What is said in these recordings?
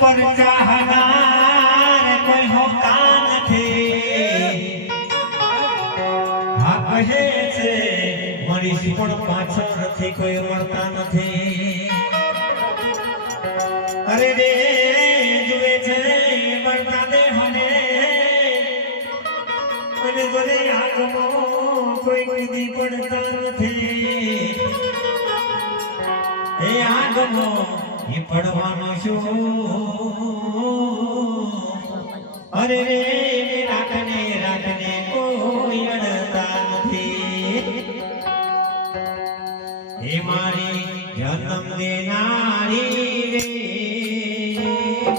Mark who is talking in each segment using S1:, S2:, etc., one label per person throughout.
S1: પર ચાહનાર કોઈ હોતા નથી. હા, કહે છે મરીશ પણ પાછળથી કોઈ મળતા નથી. અરે રે, જુએ છે મળતા દેહને. અને જોડે આગમો કોઈ કોઈ દી પડતા નથી. એ આગમો એ પડવાનો શું? અરે રે રાતને રાતને કોઈ અડતા નથી. હે મારી જન્મ દેનારી રે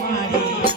S1: મારી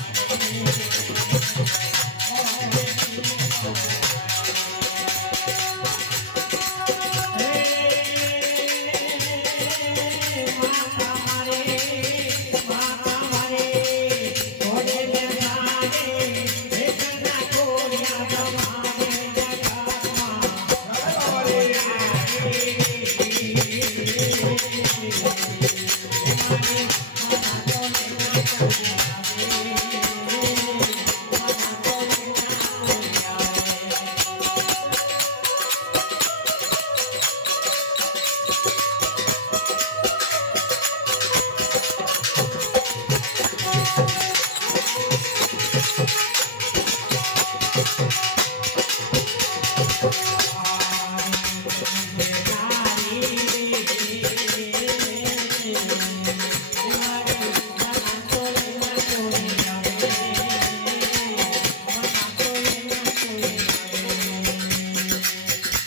S1: Thank you.